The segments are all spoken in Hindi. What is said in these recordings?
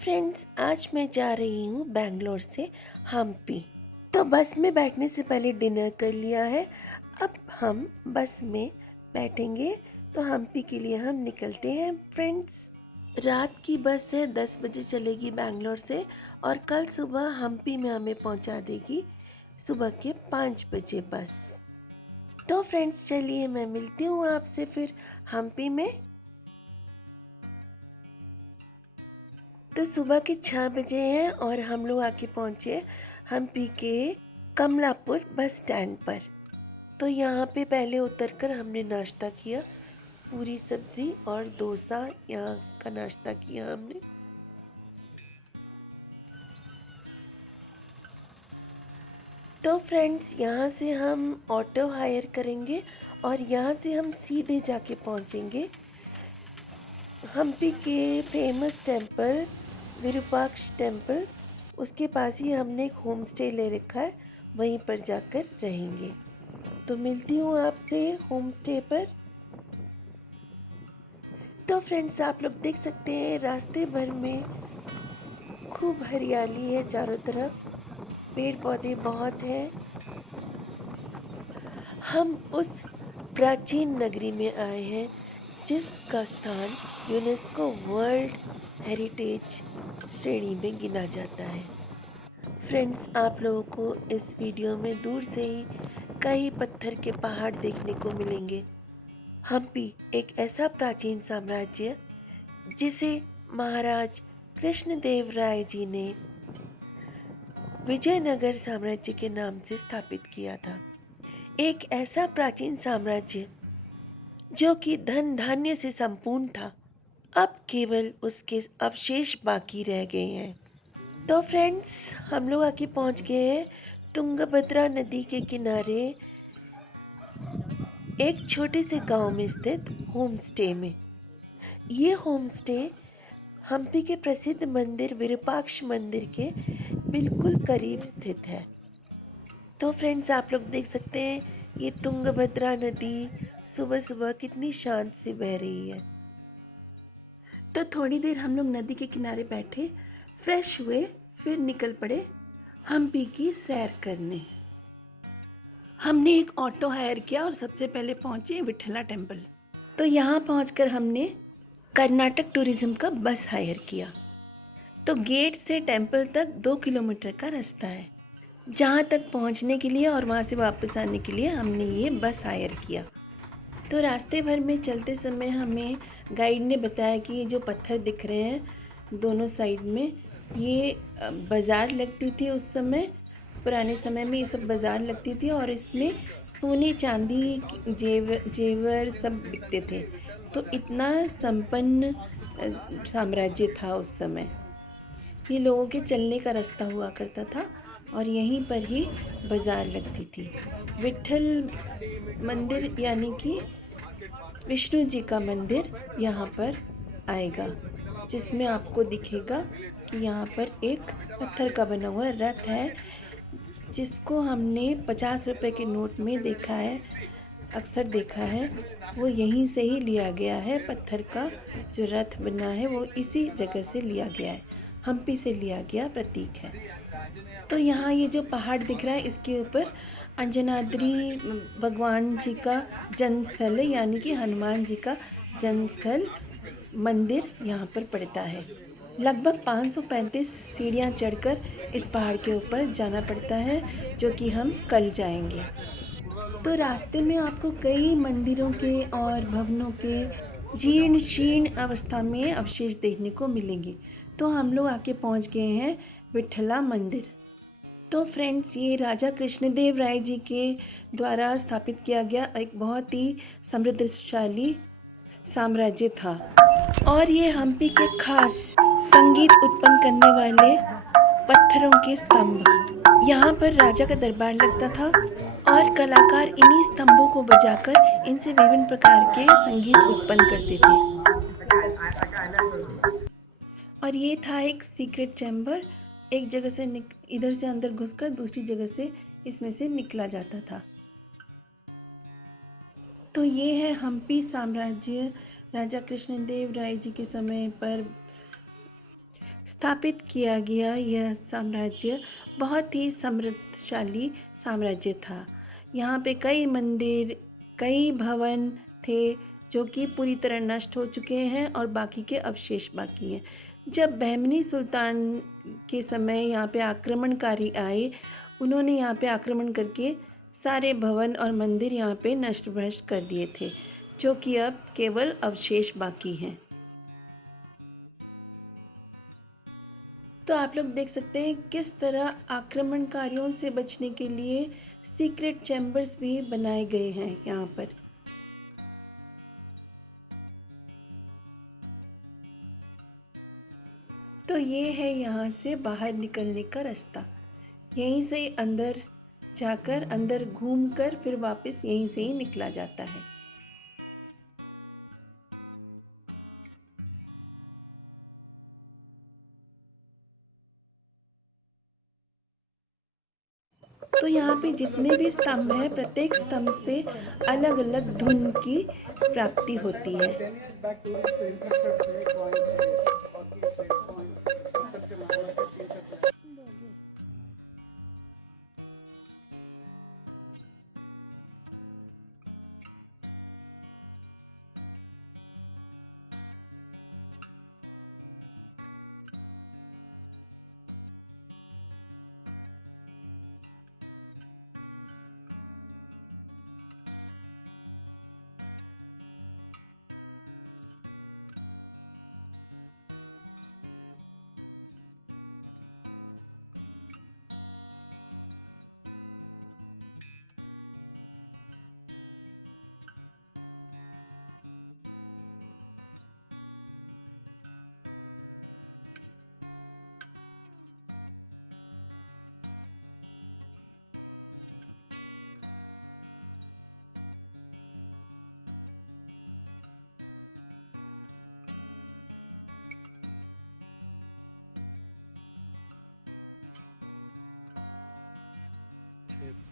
फ्रेंड्स, आज मैं जा रही हूँ बैंगलोर से हम्पी। तो बस में बैठने से पहले डिनर कर लिया है। अब हम बस में बैठेंगे तो हम्पी के लिए हम निकलते हैं फ्रेंड्स। रात की बस है, 10 बजे चलेगी बैंगलोर से और कल सुबह हम्पी में हमें पहुंचा देगी सुबह के 5 बजे बस। तो फ्रेंड्स चलिए मैं मिलती हूँ आपसे फिर हम्पी में। तो सुबह के 6 बजे हैं और हम लोग आके पहुंचे हम्पी के कमलापुर बस स्टैंड पर। तो यहाँ पे पहले उतरकर हमने नाश्ता किया, पूरी सब्जी और डोसा यहाँ का नाश्ता किया हमने। तो फ्रेंड्स यहाँ से हम ऑटो हायर करेंगे और यहाँ से हम सीधे जाके पहुँचेंगे हम्पी के फेमस टेम्पल विरूपाक्ष टेम्पल। उसके पास ही हमने एक होम स्टे ले रखा है, वहीं पर जाकर रहेंगे। तो मिलती हूँ आपसे होम स्टे पर। तो फ्रेंड्स आप लोग देख सकते हैं रास्ते भर में खूब हरियाली है, चारों तरफ पेड़ पौधे बहुत हैं। हम उस प्राचीन नगरी में आए हैं जिसका स्थान यूनेस्को वर्ल्ड हेरिटेज श्रेणी में गिना जाता है। फ्रेंड्स आप लोगों को इस वीडियो में दूर से ही कई पत्थर के पहाड़ देखने को मिलेंगे। हम्पी एक ऐसा प्राचीन साम्राज्य जिसे महाराज कृष्णदेव राय जी ने विजयनगर साम्राज्य के नाम से स्थापित किया था। एक ऐसा प्राचीन साम्राज्य जो कि धन धान्य से संपूर्ण था, अब केवल उसके अवशेष बाकी रह गए हैं। तो फ्रेंड्स हम लोग आके पहुंच गए हैं तुंगभद्रा नदी के किनारे एक छोटे से गांव में स्थित होम स्टे में। ये होम स्टे हम्पी के प्रसिद्ध मंदिर विरूपाक्ष मंदिर के बिल्कुल करीब स्थित है। तो फ्रेंड्स आप लोग देख सकते हैं ये तुंगभद्रा नदी सुबह सुबह कितनी शांत से बह रही है। तो थोड़ी देर हम लोग नदी के किनारे बैठे, फ्रेश हुए, फिर निकल पड़े हम्पी की सैर करने। हमने एक ऑटो हायर किया और सबसे पहले पहुंचे विठला टेम्पल। तो यहाँ पहुंचकर हमने कर्नाटक टूरिज्म का बस हायर किया। तो गेट से टेम्पल तक 2 किलोमीटर का रास्ता है। जहाँ तक पहुँचने के लिए और वहाँ से वापस आने के लिए हमने ये बस हायर किया। तो रास्ते भर में चलते समय हमें गाइड ने बताया कि ये जो पत्थर दिख रहे हैं दोनों साइड में, ये बाज़ार लगती थी उस समय। पुराने समय में ये सब बाज़ार लगती थी और इसमें सोने चांदी जेवर सब बिकते थे। तो इतना संपन्न साम्राज्य था उस समय। ये लोगों के चलने का रास्ता हुआ करता था और यहीं पर ही बाज़ार लगती थी। विट्ठल मंदिर यानी कि विष्णु जी का मंदिर यहाँ पर आएगा, जिसमें आपको दिखेगा कि यहाँ पर एक पत्थर का बना हुआ रथ है, जिसको हमने 50 रुपए के नोट में देखा है, अक्सर देखा है। वो यहीं से ही लिया गया है। पत्थर का जो रथ बना है वो इसी जगह से लिया गया है, हम्पी से लिया गया प्रतीक है। तो यहाँ ये जो पहाड़ दिख रहा है इसके ऊपर अंजनाद्री भगवान जी का जन्म स्थल है, यानी कि हनुमान जी का जन्म स्थल मंदिर यहाँ पर पड़ता है। लगभग 535 सीढ़ियाँ चढ़कर इस पहाड़ के ऊपर जाना पड़ता है, जो कि हम कल जाएंगे। तो रास्ते में आपको कई मंदिरों के और भवनों के जीर्ण शीर्ण अवस्था में अवशेष देखने को मिलेंगे। तो हम लोग आके पहुँच गए हैं विठला मंदिर। तो फ्रेंड्स ये राजा कृष्णदेव राय जी के द्वारा स्थापित किया गया एक बहुत ही समृद्धशाली साम्राज्य था और ये हम्पी के खास संगीत उत्पन्न करने वाले पत्थरों के स्तंभ, यहाँ पर राजा का दरबार लगता था और कलाकार इन्हीं स्तंभों को बजाकर इनसे विभिन्न प्रकार के संगीत उत्पन्न करते थे। और ये था एक सीक्रेट चैम्बर, एक जगह से इधर से अंदर घुसकर दूसरी जगह से इसमें से निकला जाता था। तो ये है हम्पी साम्राज्य राजा कृष्णदेव राय जी के समय पर स्थापित किया गया यह साम्राज्य बहुत ही समृद्धशाली साम्राज्य था। यहाँ पे कई मंदिर, कई भवन थे जो कि पूरी तरह नष्ट हो चुके हैं और बाकी के अवशेष बाकी हैं। जब बहमनी सुल्तान के समय यहाँ पे आक्रमणकारी आए, उन्होंने यहाँ पे आक्रमण करके सारे भवन और मंदिर यहाँ पे नष्ट भ्रष्ट कर दिए थे, जो कि अब केवल अवशेष बाकी हैं। तो आप लोग देख सकते हैं किस तरह आक्रमणकारियों से बचने के लिए सीक्रेट चैम्बर्स भी बनाए गए हैं यहाँ पर। तो ये है यहाँ से बाहर निकलने का रास्ता। यहीं से अंदर जाकर, अंदर घूमकर फिर वापस यहीं से ही निकला जाता है। तो यहाँ पे जितने भी स्तंभ हैं, प्रत्येक स्तंभ से अलग अलग धुन की प्राप्ति होती है।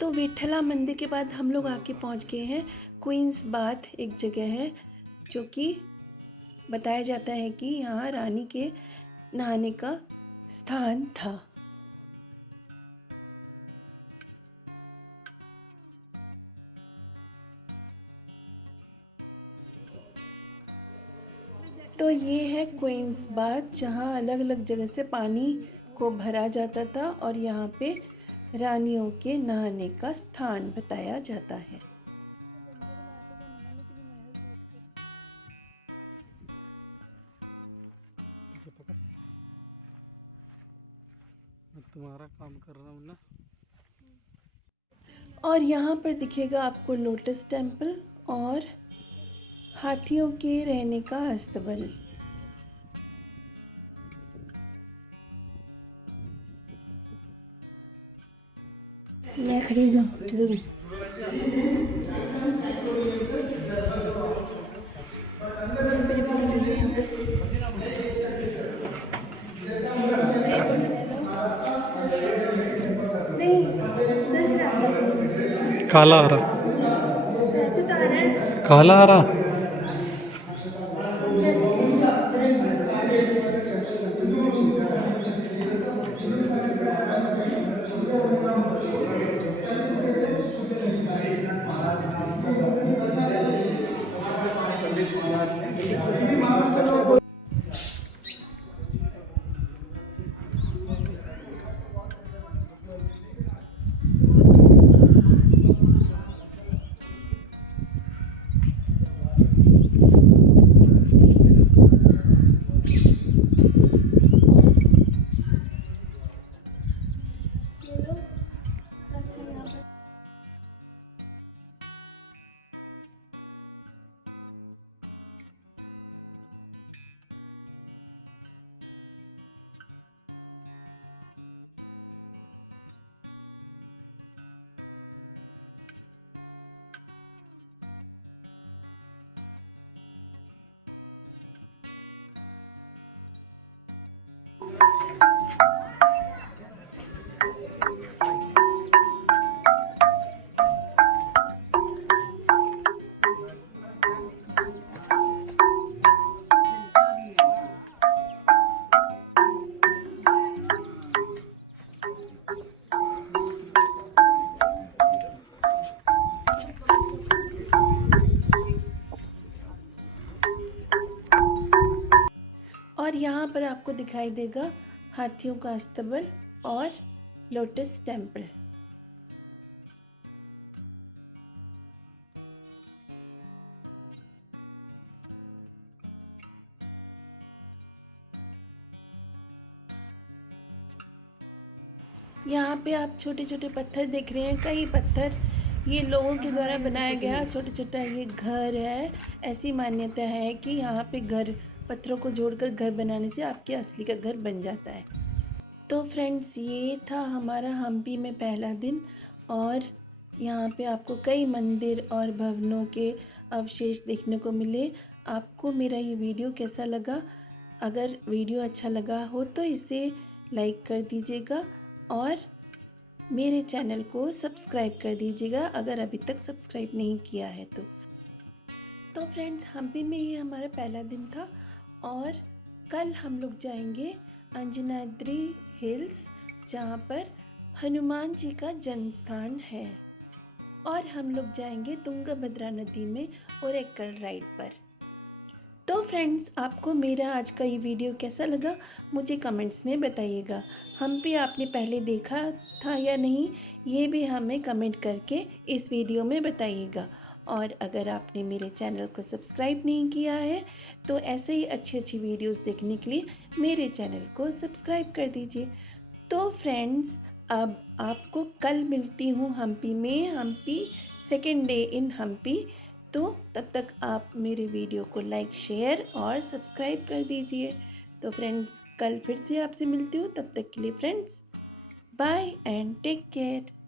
तो विठला मंदिर के बाद हम लोग आके पहुंच गए हैं क्वींस बाथ, एक जगह है जो कि बताया जाता है कि यहाँ रानी के नहाने का स्थान था। तो ये है क्वींस बाथ, जहाँ अलग अलग जगह से पानी को भरा जाता था और यहाँ पे रानियों के नहाने का स्थान बताया जाता है। तुम्हारा काम कर रहा हूँ ना। और यहाँ पर दिखेगा आपको लोटस टेम्पल और हाथियों के रहने का अस्तबल। मैं खरीद हूँ। नहीं, उधर से आता है। काला आ रहा, ऐसे तो आ रहा है। काला आ रहा। और यहाँ पर आपको दिखाई देगा हाथियों का अस्तबल और लोटस टेम्पल। यहाँ पे आप छोटे छोटे पत्थर देख रहे हैं, कई पत्थर, ये लोगों के द्वारा बनाया गया छोटा छोटा ये घर है। ऐसी मान्यता है कि यहाँ पे घर, पत्थरों को जोड़कर घर बनाने से आपके असली का घर बन जाता है। तो फ्रेंड्स, ये था हमारा हम्पी में पहला दिन, और यहाँ पे आपको कई मंदिर और भवनों के अवशेष देखने को मिले। आपको मेरा ये वीडियो कैसा लगा? अगर वीडियो अच्छा लगा हो तो इसे लाइक कर दीजिएगा और मेरे चैनल को सब्सक्राइब कर दीजिएगा अगर अभी तक सब्सक्राइब नहीं किया है तो फ्रेंड्स, हम्पी में ये हमारा पहला दिन था, और कल हम लोग जाएंगे अंजनाद्री हिल्स, जहाँ पर हनुमान जी का जन्म स्थान है, और हम लोग जाएंगे तुंगभद्रा नदी में और एक कल राइड पर। तो फ्रेंड्स, आपको मेरा आज का ये वीडियो कैसा लगा मुझे कमेंट्स में बताइएगा। हम्पी आपने पहले देखा था या नहीं, ये भी हमें कमेंट करके इस वीडियो में बताइएगा। और अगर आपने मेरे चैनल को सब्सक्राइब नहीं किया है तो ऐसे ही अच्छी अच्छी वीडियोस देखने के लिए मेरे चैनल को सब्सक्राइब कर दीजिए। तो फ्रेंड्स, अब आपको कल मिलती हूँ हम्पी में, Hampi second day in Hampi. तो तब तक आप मेरे वीडियो को लाइक, शेयर और सब्सक्राइब कर दीजिए। तो फ्रेंड्स, कल फिर से आपसे मिलती हूँ, तब तक के लिए friends bye and take care.